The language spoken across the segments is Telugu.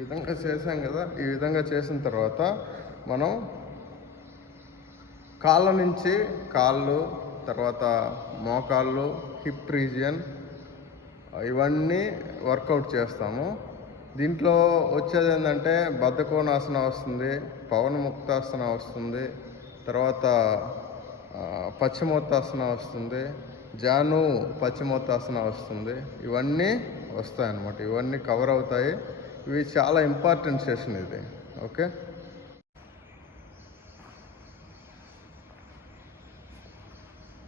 విధంగా చేసాం కదా. ఈ విధంగా చేసిన తర్వాత మనం కాళ్ళ నుంచి కాళ్ళు, తర్వాత మోకాళ్ళు, హిప్ రీజియన్ ఇవన్నీ వర్కౌట్ చేస్తాము. దీంట్లో వచ్చేది ఏంటంటే బద్ధకోణాసన వస్తుంది, పవనముక్తాసన వస్తుంది, తర్వాత పశ్చిమోత్తాసన వస్తుంది, జాను పశ్చిమోత్తాసన వస్తుంది. ఇవన్నీ వస్తాయన్నమాట. ఇవన్నీ కవర్ అవుతాయి. ఇవి చాలా ఇంపార్టెంట్ సెషన్ ఇది. ఓకే,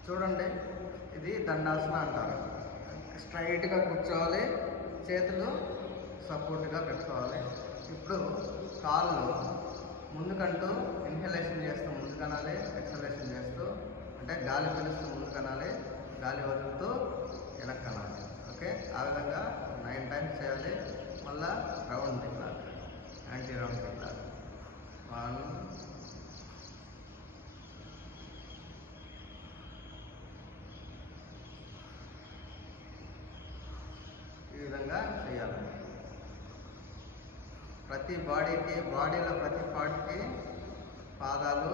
చూడండి, ఇది దండాసన అంటారు. స్ట్రైట్గా కూర్చోవాలి, చేతులు సపోర్ట్గా పెట్టుకోవాలి. ఇప్పుడు కాళ్ళు ముందుకంటూ ఇన్హలేషన్ చేస్తూ ముందు కనాలి, ఎక్సలేషన్ చేస్తూ అంటే గాలి పీలుస్తూ ముందు కనాలి, గాలి వదులుతూ వెనక్కి కనాలి. ఓకే, ఆ విధంగా 9 టైమ్స్ చేయాలి. మళ్ళా రౌండ్ తిప్పాలి, యాంటీ రౌండ్ తిప్పాలి. 1 ఈ విధంగా చేయాలి. ప్రతి బాడీలో ప్రతి పార్ట్కి పాదాలు,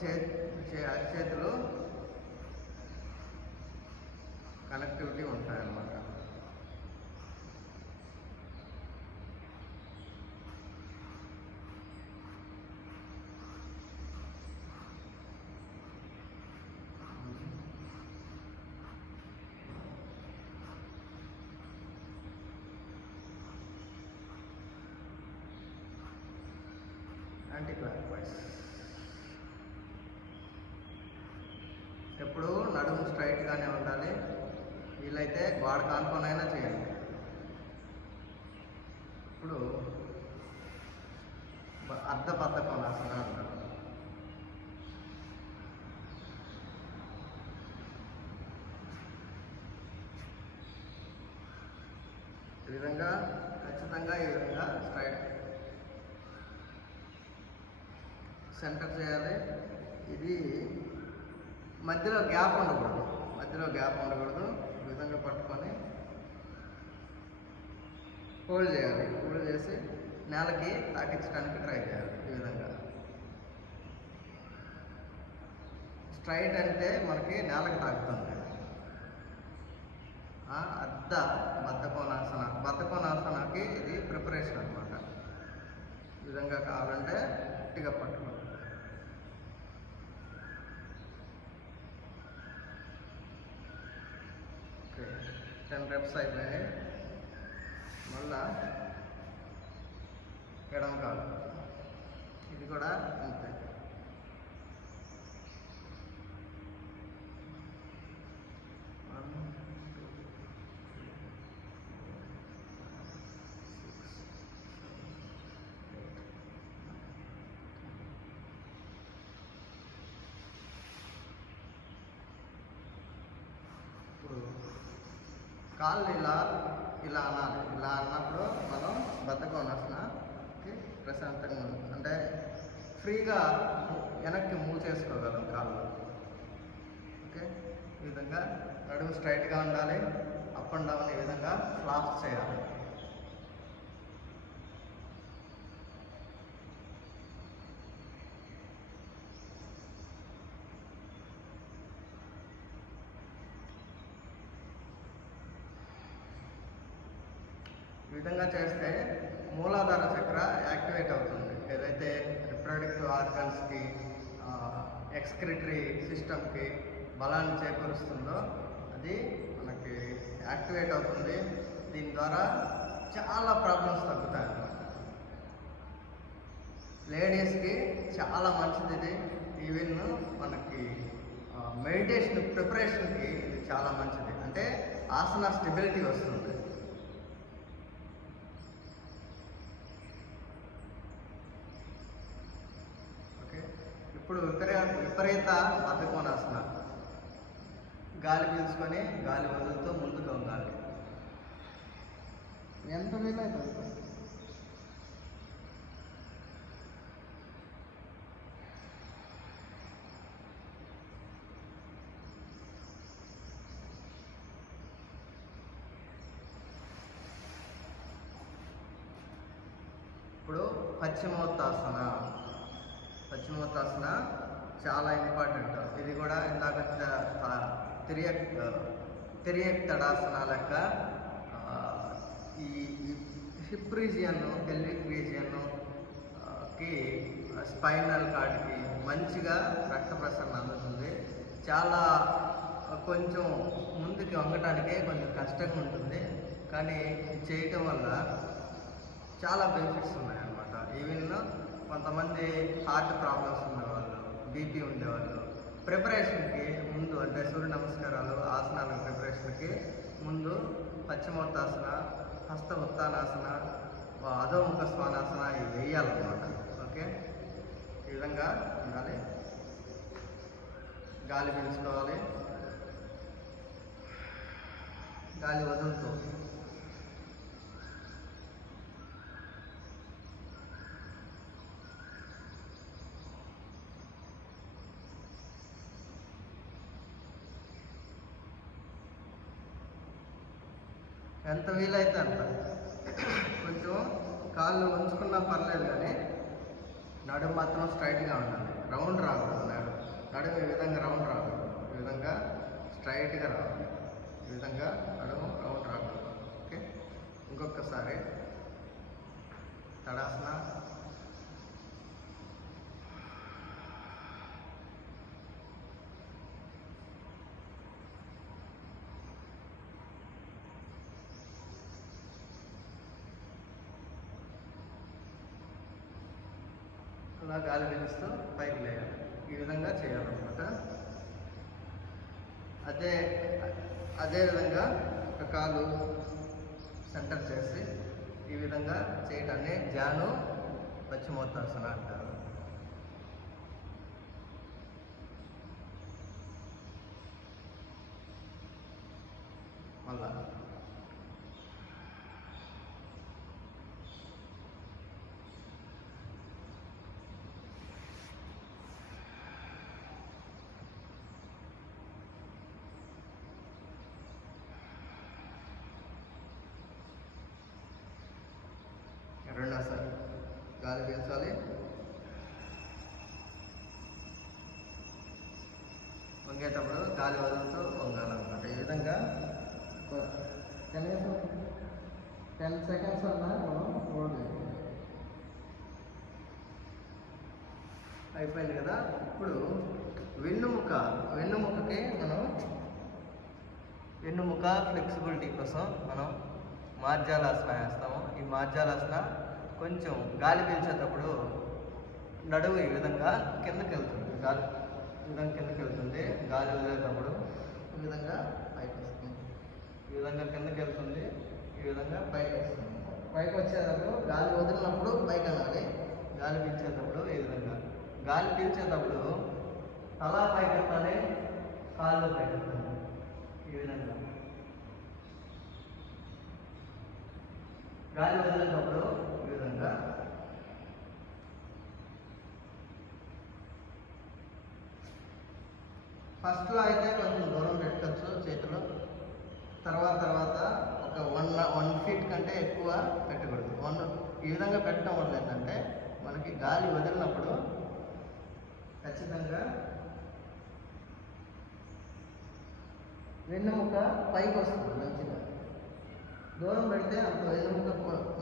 చేతులు కనెక్టివిటీ ఉంటాయన్నమాట. Anti clock wise. ఎప్పుడు నడుము స్ట్రైట్గానే ఉండాలి. వీలైతే గోడ కానుకొనైనా చేయండి. ఇప్పుడు అర్ధబద్ధకోణాసన అంటారు. ఈ విధంగా ఖచ్చితంగా ఈ విధంగా స్ట్రైట్ సెంటర్ చేయాలి. ఇది మధ్యలో గ్యాప్ ఉండకూడదు. ఈ విధంగా పట్టుకొని హోల్డ్ చేయాలి. హోల్డ్ చేసి నేలకి తాకించడానికి ట్రై చేయాలి. ఈ విధంగా స్ట్రైట్ అంటే మనకి నేలకి తాకుతుంది. అర్ధ బద్ధకోణాసనకి ఇది ప్రిపరేషన్ అనమాట. ఈ విధంగా కావాలంటే గట్టిగా పట్టుకోండి. 10 reps అయిపోయాయి. మళ్ళా ఎడమ కాలు, ఇది కూడా అంతే. ఇప్పుడు కాళ్ళు ఇలా అనాలి. ఇలా అన్నప్పుడు మనం బద్ధకోణాసనకి ప్రశాంతంగా అంటే ఫ్రీగా వెనక్కి మూవ్ చేసుకోగలం కాళ్ళు. ఓకే, ఈ విధంగా నడుము స్ట్రైట్గా ఉండాలి. అప్ అండ్ డౌన్ ఈ విధంగా ఫ్లాప్స్ చేయాలి. ఈ విధంగా చేస్తే మూలాధార చక్ర యాక్టివేట్ అవుతుంది. ఏదైతే రిప్రొడక్టివ్ ఆర్గన్స్కి, ఎక్స్క్రిటరీ సిస్టమ్కి బలాన్ని చేకూరుస్తుందో అది మనకి యాక్టివేట్ అవుతుంది. దీని ద్వారా చాలా ప్రాబ్లమ్స్ తగ్గుతాయి అన్నమాట. లేడీస్కి చాలా మంచిది ఇది. ఈవెన్ మనకి మెడిటేషన్ ప్రిపరేషన్కి ఇది చాలా మంచిది. అంటే ఆసన స్టెబిలిటీ వస్తుంది. ఇప్పుడు విపరీత బద్ధకోణాసన. గాలి పీల్చుకొని గాలి వదులుతూ ముందుకు ఉండాలి. ఎంత వీలైతే ఇప్పుడు పశ్చిమోత్తాసన. పశ్చిమోత్తాసన చాలా ఇంపార్టెంట్. ఇది కూడా ఇందాక తిరియక్ తడాసన లెక్క ఈ హిప్ రీజియన్, పెల్విక్ రీజియన్ కి స్పైనల్ కార్డ్కి మంచిగా రక్త ప్రసరణ అందుతుంది. చాలా కొంచెం ముందుకి వంగటానికే కొంచెం కష్టంగా ఉంటుంది, కానీ చేయటం వల్ల చాలా బెనిఫిట్స్ ఉన్నాయన్నమాట. ఈవెన్ కొంతమంది హార్ట్ ప్రాబ్లమ్స్ ఉండేవాళ్ళు, బీపీ ఉండేవాళ్ళు ప్రిపరేషన్కి ముందు, అంటే సూర్య నమస్కారాలు ఆసనాల ప్రిపరేషన్కి ముందు పశ్చిమోత్తాసన, హస్త ఉత్తానాసన, అధోముఖ స్వానాసన ఇవి వేయాలన్నమాట. ఓకే, ఈ విధంగా ఉండాలి. గాలి పీల్చుకోవాలి, గాలి వదులుతూ ఎంత వీలైతే అంత. కొంచెం కాళ్ళు ఉంచుకున్నా పర్లేదు, కానీ నడుము మాత్రం స్ట్రైట్గా ఉండాలి. రౌండ్ రాకూడదు. నడుము ఈ విధంగా రౌండ్ రాకూడదు, ఈ విధంగా స్ట్రైట్గా రావాలి. ఈ విధంగా నడుము రౌండ్ రాకూడదు. ఓకే, ఇంకొకసారి తడాసన. అలా గాలి పీలుస్తూ పైకి లేయాలి. ఈ విధంగా చేయాలన్నమాట. అదేవిధంగా ఒక కాలు సెంటర్ చేసి ఈ విధంగా చేయడాన్ని జాను పశ్చిమోత్తాసన అంటారు. మళ్ళా రెండోసారి గాలి పీల్చాలి, వంగేటప్పుడు గాలి వదులుతూ వంగాలన్నమాట. ఈ విధంగా కనీసం 10 సెకండ్స్ అన్నా మనం హోల్డ్ చేయాలి. అయిపోయింది కదా. ఇప్పుడు వెన్నుముకకి మనం వెన్నుముక ఫ్లెక్సిబిలిటీ కోసం మనం మార్జాలాసన వేస్తాము. ఈ మార్జాలాసన కొంచెం గాలి పీల్చేటప్పుడు నడుము ఈ విధంగా కిందకి వెళ్తుంది, గాలి ఈ విధంగా కిందకి వెళ్తుంది. గాలి వదిలేటప్పుడు ఈ విధంగా పైకి వస్తుంది, ఈ విధంగా కిందకి వెళ్తుంది, ఈ విధంగా పైకి వస్తుంది. పైకి వచ్చేటప్పుడు గాలి వదిలినప్పుడు పైకి అనాలి, గాలి పీల్చేటప్పుడు ఈ విధంగా. గాలి పీల్చేటప్పుడు తల పైకి ఎత్తాలి, కాళ్ళు పైకి ఎత్తాలి, ఈ విధంగా. గాలి వదిలేటప్పుడు ఈ విధంగా. ఫస్ట్లో అయితే కొంచెం దూరం పెట్టచ్చు చేతులు, తర్వాత ఒక 1 ఫీట్ కంటే ఎక్కువ పెట్టకూడదు. ఈ విధంగా పెట్టడం వల్ల ఏంటంటే మనకి గాలి వదిలినప్పుడు ఖచ్చితంగా వెన్నుముక పైకి వస్తుంది మంచిగా. దూరం పెడితే అంత వెన్నుముక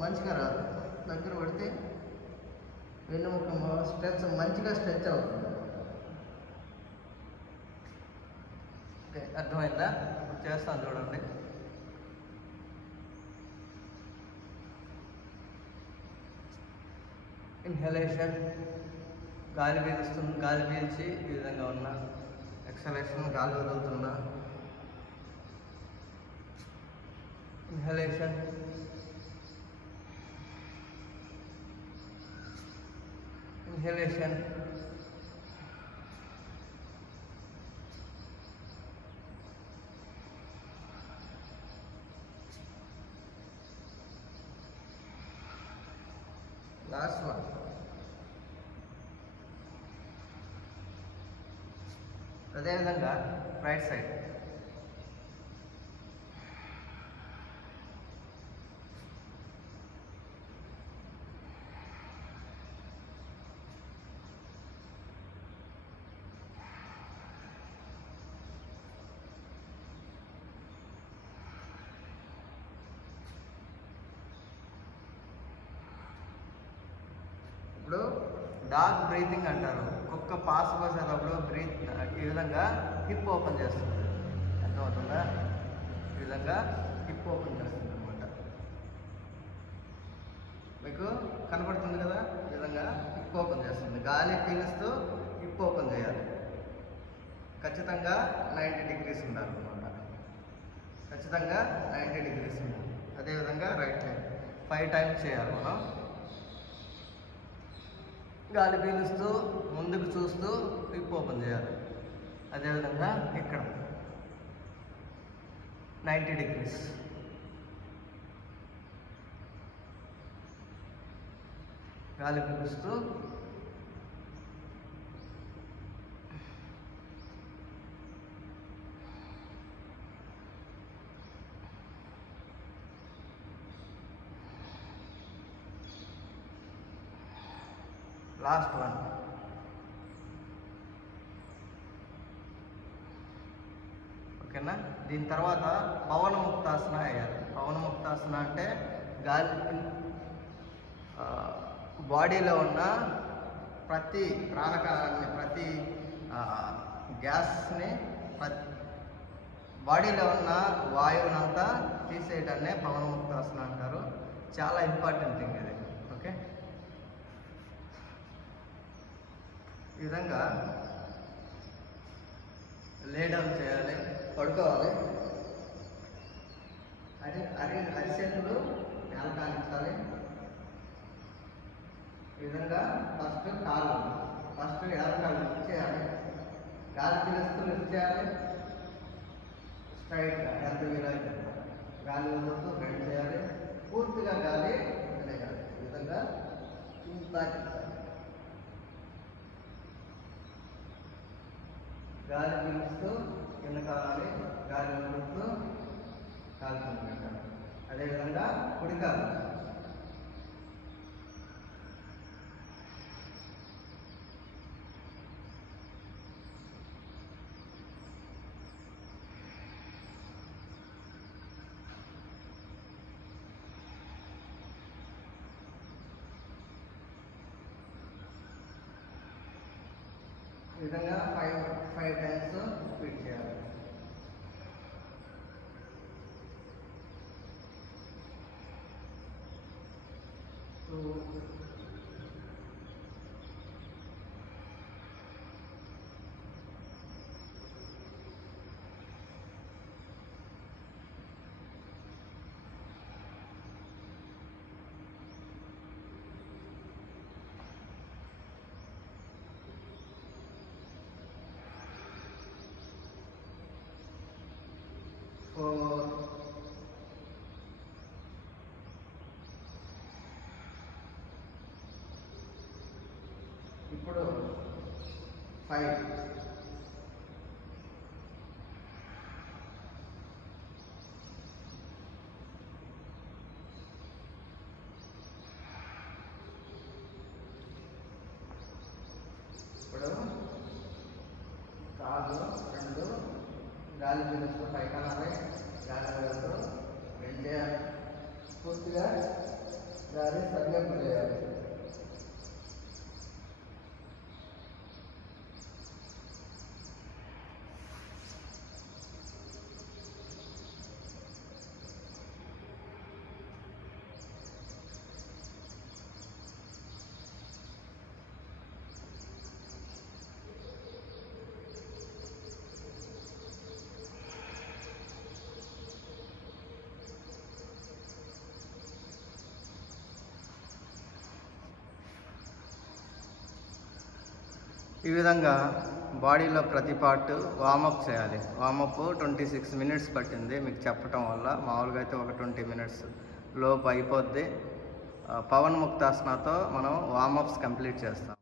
మంచిగా రాదు. దగ్గర పెడితే వెన్నుముక మంచిగా స్ట్రెచ్ అవుతుంది. ఓకే, అర్థమైందా? ఇప్పుడు చేస్తాను చూడండి. ఇన్హలేషన్, గాలి పీలుస్తుంది, గాలి పీల్చి ఈ విధంగా ఉన్నా. ఎక్సలేషన్, గాలి వదులుతున్నా. Inhalation, inhalation, last one. అదేవిధంగా రైట్ సైడ్. ఇప్పుడు డాగ్ బ్రీతింగ్ అంటారు. కుక్క పాస్ పోసేటప్పుడు ఈ విధంగా హిప్ ఓపెన్ చేస్తుంది. అర్థమవుతుందా? ఈ విధంగా హిప్ ఓపెన్ చేస్తుంది అనమాట. మీకు కనపడుతుంది కదా, ఈ విధంగా హిప్ ఓపెన్ చేస్తుంది. గాలి పీలుస్తూ హిప్ ఓపెన్ చేయాలి. ఖచ్చితంగా 90 degrees ఉండాలన్నమాట. ఖచ్చితంగా 90 degrees ఉండాలి. అదేవిధంగా రైట్ లెగ్ 5 times చేయాలి మనం. గాలి పీలుస్తూ ముందుకు చూస్తూ హిప్ ఓపెన్ చేయాలి. అదేవిధంగా ఇక్కడ 90 degrees. గాలి పీలుస్తూ లాస్ట్ వన్. ఓకేనా? దీని తర్వాత పవన ముక్తాసన వేయాలి. పవన ముక్తాసన అంటే గాలి బాడీలో ఉన్న ప్రతి ప్రాణకాలాన్ని, ప్రతి గ్యాస్ని, బాడీలో ఉన్న వాయువునంతా తీసేయడాన్నే పవన ముక్తాసన అంటారు. చాలా ఇంపార్టెంట్ థింగ్ ఇది. ఓకే, ఈ విధంగా లే డౌన్ చేయాలి, పడుకోవాలి. అరిచేతులు నేల కానించాలి. ఈ విధంగా ఫస్ట్ ఎడమకాలు లిఫ్ట్ చేయాలి. గాలి పీలుస్తూ లిఫ్ట్ చేయాలి. స్ట్రైట్గా ఎంత వీలైతే గాలి వదులుతూ బెండ్ చేయాలి. పూర్తిగా గాలి వదిలేయాలి. ఈ విధంగా గాలి పీలుస్తూ కింద కావాలి, గాలి వదులుతూ కాలు కింద పెట్టాలి. అదేవిధంగా కుడికాలు ఈ విధంగా 5 times రిపీట్ చేయాలి. ఇప్పుడు 5. ఇప్పుడు కాళ్ళు 2 గాలి పీలుస్తూ పైకి అనాలి. గాలి వదులుతూ బెండ్ చేయాలి. పూర్తిగా గాలి సరిగ్గా చేయాలి. ఈ విధంగా బాడీలో ప్రతి పార్ట్ వామప్ చేయాలి. వామప్ 26 minutes పట్టింది మీకు చెప్పటం వల్ల. మామూలుగా అయితే ఒక 20 minutes లోపు అయిపోద్ది. పవన్ ముక్తాసనతో మనం వామప్స్ కంప్లీట్ చేస్తాం.